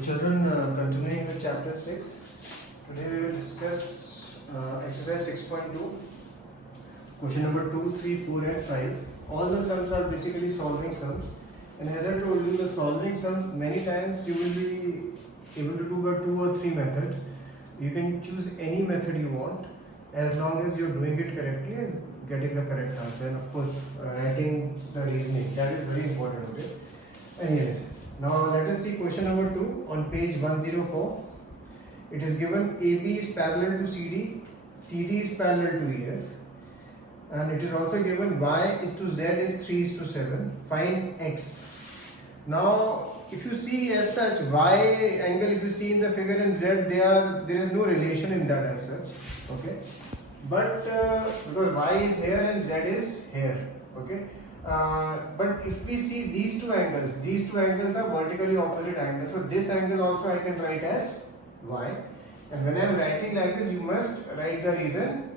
So children, continuing with chapter 6, today we will discuss exercise 6.2, question number 2, 3, 4 and 5. All the sums are basically solving sums, and as I told you, the solving sums many times you will be able to do by 2 or 3 methods. You can choose any method you want as long as you are doing it correctly and getting the correct answer, and of course writing the reasoning, that is very important. Okay. Anyway, now let us see question number 2 on page 104. It is given AB is parallel to CD, CD is parallel to EF, and it is also given Y is to Z is 3 is to 7. Find X. Now, if you see as such, Y angle, if you see in the figure, and Z, there is no relation in that as such. Okay, but because Y is here and Z is here. Okay. But if we see these two angles are vertically opposite angles. So this angle also I can write as Y. And when I am writing like this, you must write the reason.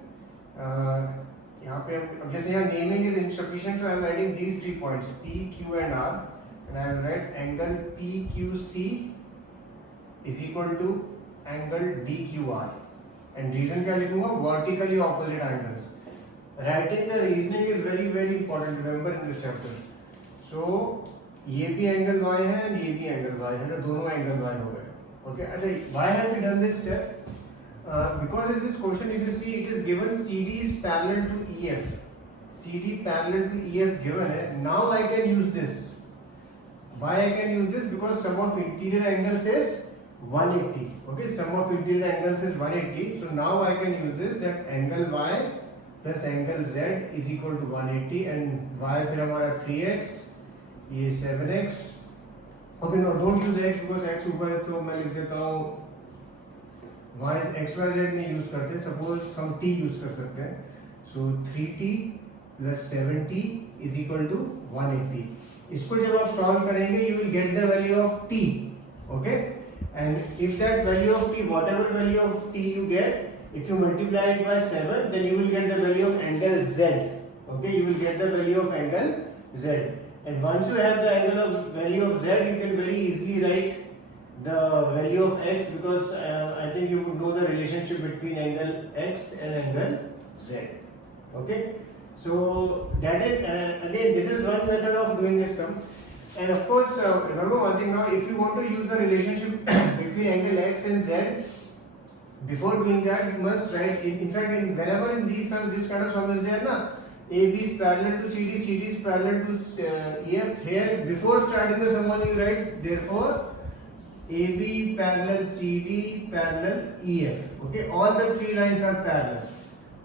यहाँ पे अब जैसे यहाँ naming is insufficient, so I am writing these 3 points P, Q and R, and I will write angle PQC is equal to angle DQR. And reason क्या लिखूँगा? Vertically opposite angles. Writing the reasoning is very very important. Remember in this chapter. So ये भी angle y है and ये भी angle y है, तो दोनों angle y हो गए. Okay. अच्छा, why have we done this step? Because in this question, if you see, it is given CD is parallel to EF. CD parallel to EF given है. Now I can use this. Why I can use this? Because sum of interior angles is 180. Okay, sum of interior angles is 180. So now I can use this, that angle y plus angle z is equal to 180, and y फिर हमारा 3x, ये 7x. Okay, no, don't use x because x ऊपर है, तो मैं लिख देता हूँ y x y z नहीं यूज करते. सपोज हम t यूज कर सकते हैं. So 3t plus 7t is equal to 180. इसको जब आप सॉल्व करेंगे, you will get the value of t. Okay, and if that value of t, whatever value of t you get, if you multiply it by 7, then you will get the value of angle z. Okay, you will get the value of angle z. And once you have the angle of value of z, you can very easily write the value of x, because I think you would know the relationship between angle x and angle z. Okay, so that is again, this is one method of doing this sum. And of course, remember one thing now, if you want to use the relationship between angle x and z, before doing that, you must write. In fact, whenever in these sums, this kind of sum is there, na, AB is parallel to CD, CD is parallel to EF. Here, before starting the sum, you write therefore AB parallel CD parallel EF. Okay, all the 3 lines are parallel.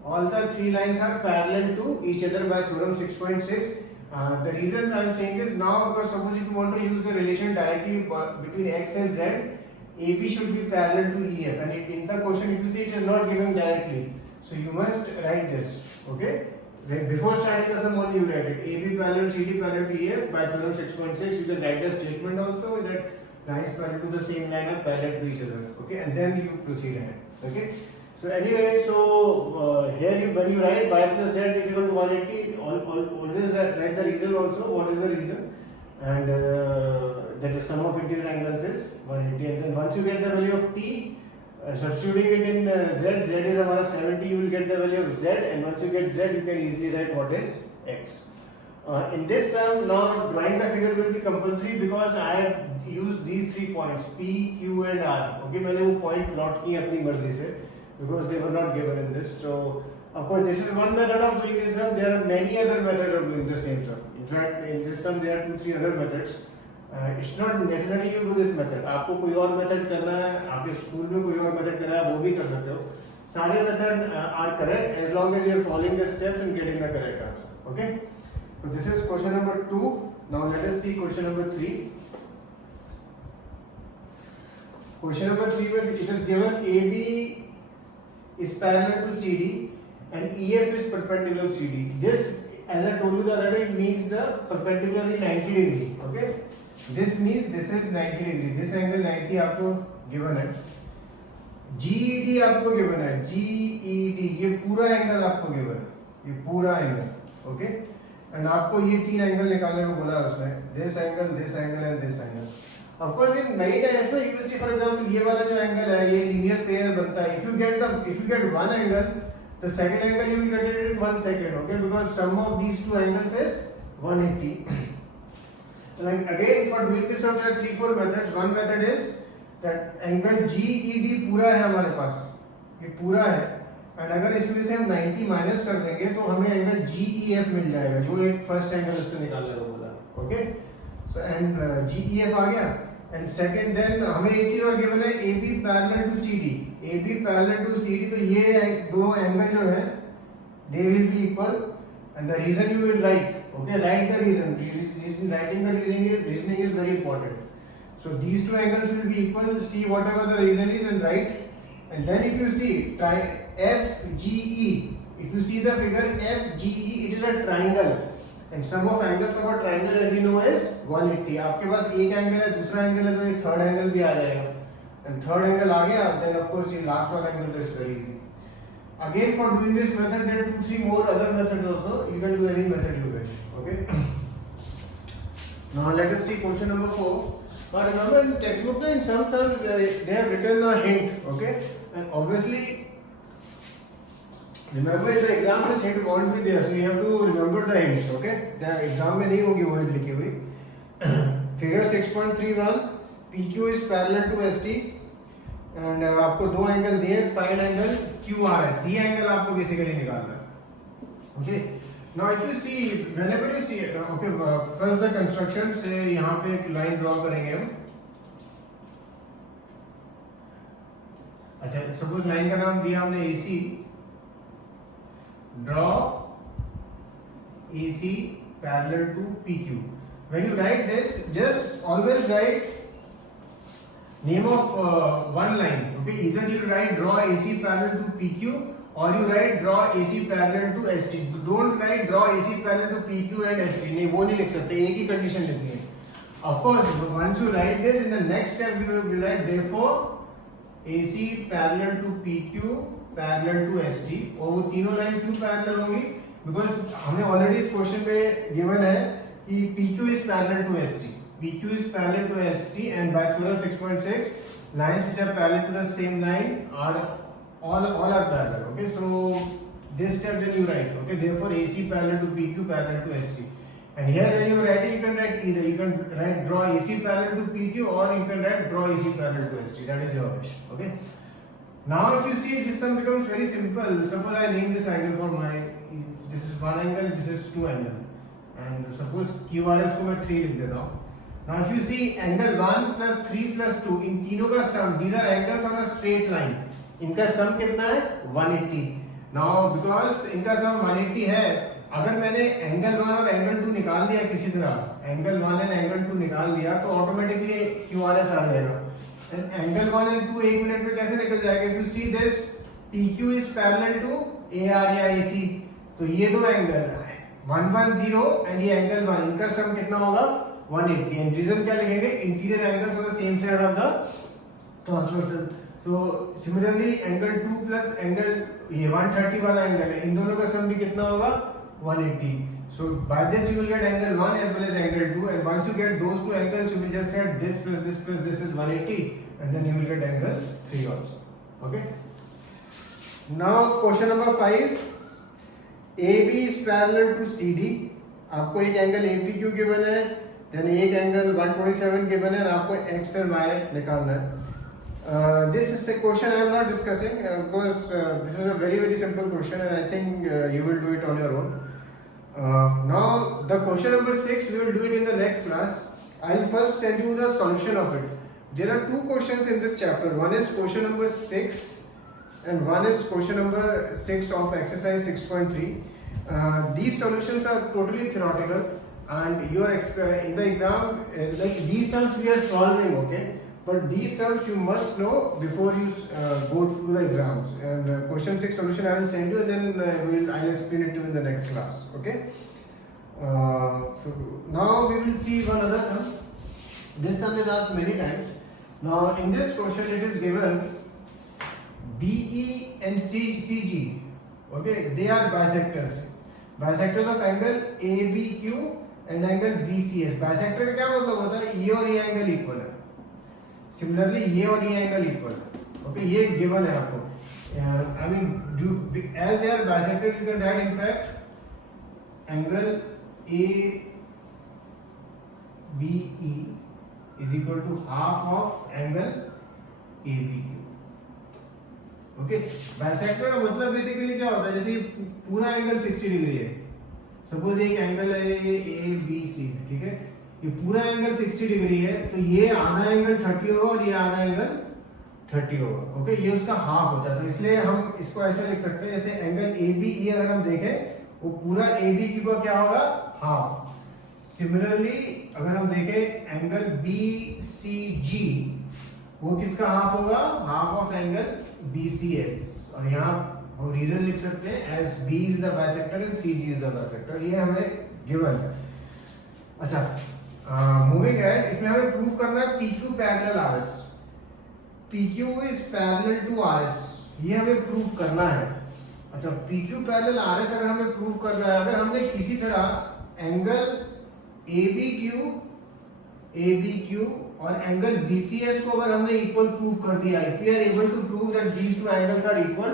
All the 3 lines are parallel to each other by theorem 6.6. The reason I am saying this now, because suppose if you want to use the relation directly between x and z, AB should be parallel to EF, and in the question, if you see, it is not given directly, so you must write this. Okay, before starting the sum only you write it. AB parallel CD parallel to EF by theorem 6.6. You can write the statement also that lines parallel to the same line are parallel to each other. Okay, and then you proceed ahead. Okay, so anyway, so here when you write y plus z is equal to 180, always write the reason also. What is the reason? And that the sum of interior angles is 180. And then once you get the value of t, substituting it in z is हमारा 70, you will get the value of z, and once you get z, you can easily write what is x. In this sum, now drawing the figure will be compulsory because I have used these 3 points P, Q and R. Okay, मैंने वो point plot किए अपनी मर्जी से because they were not given in this. So of course this is one method of doing this sum. There are many other methods of doing the same sum. In fact, in this sum there are 2-3 other methods. It's not necessary you do this method. आपको कोई और method करना है, आपके school में कोई और method करना है, वो भी कर सकते हो. सारे method are correct as long as you are following the steps and getting the correct answer. Okay. So this is question number 2. Now let us see question number 3. Question number 3, where it is given AB is parallel to CD and EF is perpendicular to CD. This, as I told you the other day, means the perpendicularly 90 degree. Okay. This means this is 90 degree. This angle 90 आपको given है. GED आपको given है. GED ये पूरा angle आपको given है. ये पूरा एंगल. Okay. एंड आपको ये 3 एंगल निकालने को बोला है उसमें. This angle and this angle. Of course in many times you will see, for example, ये वाला जो एंगल है ये लीनियर पेयर बनता है. If you get one angle, the second angle you will get it in 1 second, okay? Because sum of these two angles is 180. Like again, for doing this there are 3-4 methods. One method is that angle GED पूरा है हमारे पास, ये पूरा है, and अगर इसमें से हम 90 माइनस कर देंगे तो हमें एंगल GEF मिल जाएगा, जो एक फर्स्ट एंगल उसको निकालने को बोला. ओके, सो एंड GEF आ गया. एंड सेकंड देन हमें एक चीज और गिवन है, AB parallel to CD. AB parallel to CD, तो ये दो एंगल जो है they will be equal, and the reason you will write. Okay, write the reason. Writing the reasoning is very important. So these two angles will be equal. See whatever the reason is and write. And then if you see FGE, if you see the figure FGE, it is a triangle. And sum of angles of a triangle, as you know, is 180. आपके पास एक angle है, दूसरा angle है, तो एक third angle भी आ जाएगा. And third angle आ गया, then of course ये last वाला angle is very easy. Again, for doing this method, there are 2-3 more other methods also. You can do any method you wish. Okay. Now let us see question number 4. Now remember in textbook in some sums they have written a hint. Okay, and obviously remember in the exam this hint won't be there, so you have to remember the hints. Okay, the exam में नहीं होगी वो hint लिखी हुई. Figure 6.31, PQ is parallel to ST. And आपको दो एंगल दिए, फाइंड एंगल QR है, C एंगल आपको बेसिकली निकालना है. Okay, now if you see, whenever you see, okay, first the construction से यहां पे एक लाइन ड्रॉ करेंगे हम. अच्छा, सपोज लाइन का नाम दिया हमने AC. Draw AC parallel to PQ. When you write this, just always write name of one line. Okay, either you write draw AC parallel to PQ or you write draw AC parallel to ST. Don't write draw AC parallel to PQ and ST. नहीं, वो नहीं लिख सकते, एक ही condition लिखनी है. Of course, once you write this, in the next step you will write therefore AC parallel to PQ parallel to ST. और वो तीनों लाइन क्यों पैरेलल होंगी? Because हमने ऑलरेडी इस क्वेश्चन में गिवन है कि PQ is parallel to ST. PQ is parallel to ST, and by theorem 6.6, lines which are parallel to the same line are all are parallel. Okay, so this step then you write. Okay, therefore AC parallel to PQ parallel to ST. And here when you write it, you can write either. You can write draw AC parallel to PQ, or you can write draw AC parallel to ST. That is your wish. Okay. Now if you see, this sum becomes very simple. Suppose I name this angle for my. This is one angle. This is two angle. And suppose QRS को मैं 3 लिख देता हूँ. Now if you see angle 1 plus 3 plus 2, इन तीनों का sum, these are angles on a straight line. इनका sum कितना है? 180. Now because इनका sum 180 है, अगर मैंने angle 1 और angle 2 निकाल दिया किसी तरह, angle 1 and angle 2 निकाल दिया, तो automatically QRS आ जाएगा. And angle 1 and 2 एक मिनट में कैसे निकल जाएगा? If you see this, PQ is parallel to AR या AC, तो ये दो एंगल 110 and ये angle 1, इनका sum कितना होगा? 180. and reason क्या लिखेंगे? Interior angles on the same side of the transversal. So similarly angle 2 plus angle ये 130 वाला एंगल है, इन दोनों का सम भी कितना होगा? 180. So by this you will get angle 1 as well as angle 2, and once you get those two angles you will just add this plus this plus this is 180, and then you will get angle 3 also. Okay. Now question number 5. AB is parallel to CD. आपको एक angle APQ given है, then एक angle 127 given है, आपको x और y निकालना है. This is a question I am not discussing because this is a very simple question, and I think you will do it on your own. Now the question number 6 we will do it in the next class. I will first send you the solution of it. There are two questions in this chapter. One is question number 6 and one is question number 6 of exercise 6.3. These solutions are totally theoretical, and you are in the exam like these sums we are solving, okay, but these sums you must know before you go through the exams. And question 6 solution I will send you, and then I will explain it to you in the next class, okay. So now we will see one other sum. This sum is asked many times. Now in this question it is given BE and CG, okay, they are bisectors. Bisectors of angle ABQ and angle BCS. Bisector का क्या मतलब होता है? ये और ये angle equal है, similarly ये और ये एंगल इक्वल है. ओके, ये गिवन है आपको. I mean, as they are bisected, you can write in fact angle ABE is equal to half of angle ABQ. Okay, bisector का मतलब बेसिकली क्या होता है, जैसे ये पूरा एंगल 60 डिग्री है. सपोज एक एंगल है ABC, ठीक है, ये पूरा एंगल 60 डिग्री है, तो ये आधा एंगल 30 होगा और ये आधा एंगल 30 होगा. ओके, ये उसका हाफ होता है. तो इसलिए हम इसको ऐसे लिख सकते हैं, जैसे एंगल ABE अगर हम देखें, वो पूरा ABQ का क्या होगा, हाफ. सिमिलरली अगर हम देखें एंगल BCG, वो किसका हाफ होगा, हाफ ऑफ एंगल BCS. और यहाँ हम रीजन लिख सकते हैं as B is the bisector and CG is the bisector. ये हमें गिवन है. अच्छा, मूविंग एड, इसमें हमें प्रूव करना है PQ parallel RS. PQ is parallel to RS, ये हमें प्रूव करना है. अच्छा, PQ पैरेलल RS अगर हमें प्रूव करना है, अगर हमने किसी तरह एंगल ABQ और एंगल BCS को अगर हमने इक्वल प्रूव कर दिया, if we are able to prove that these two angles are equal,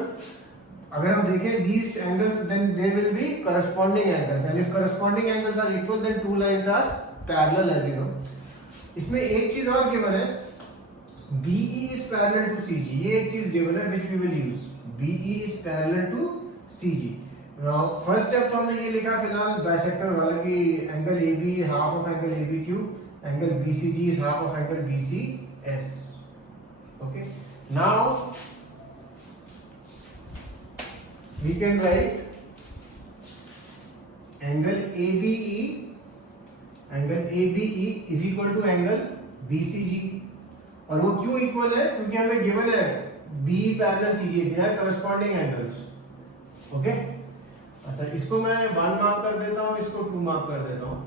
अगर हम देखें these angles, then there will be corresponding angles, and if corresponding angles are equal then two lines are parallel, as you know. इसमें एक चीज और given है, BE is parallel to CG. ये एक चीज गिवन है which we will use. BE is parallel to CG. Now first step तो हमने ये लिखा फिलहाल बाइसेक्टर वाला कि angle AB is half of angle ABQ, angle BCG is half of angle BCS. Okay. Now we can write angle ABE is equal to angle BCG. और वो क्यों इक्वल है, क्योंकि हमें गिवन है B parallel CG, they are corresponding angles. Okay, अच्छा, इसको मैं 1 मार्क कर देता हूँ, इसको 2 मार्क कर देता हूँ.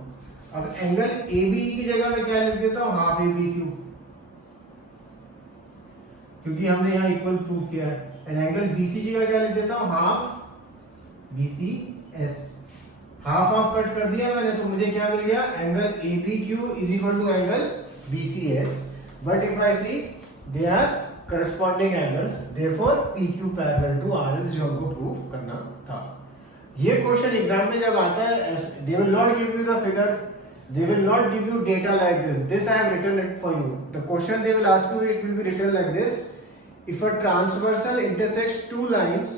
अब एंगल ABE की जगह मैं क्या लिख देता हूँ, हाफ ABQ, क्योंकि हमने यहाँ इक्वल प्रूव किया है. एंड एंगल BCG का क्या लिख देता हूँ, half BCS. Half of cut कर दिया मैंने, तो मुझे क्या मिल गया, angle ABQ is equal to angle BCS. But if I see they are corresponding angles, therefore PQ parallel to RS जो हमको प्रूव करना था. ये क्वेश्चन एग्जाम में जब आता है, they will not give you the figure, they will not give you data like this. This I have written it for you. The question they will ask you, it will be written like this: if a transversal intersects two lines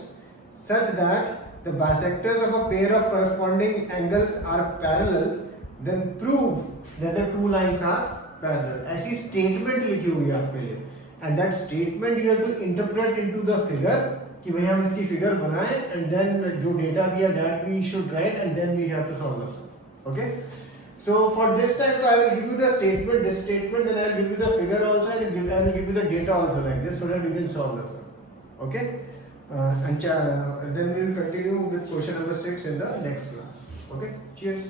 such that the bisectors of a pair of corresponding angles are parallel, then prove that the two lines are parallel. ऐसी statement लिखी हुई है आपके लिए, and that statement you have to interpret into the figure, कि भाई हम इसकी फिगर बनाएं, एंड देन जो डेटा दिया that we should write, and then we have to solve the sum. Okay, so for this time I will give you the statement, this statement, then I will give you the figure also, and I will give you the data also like this, so that you can solve the sum. Okay, and then we will continue with question number 6 in the next class. Okay, cheers.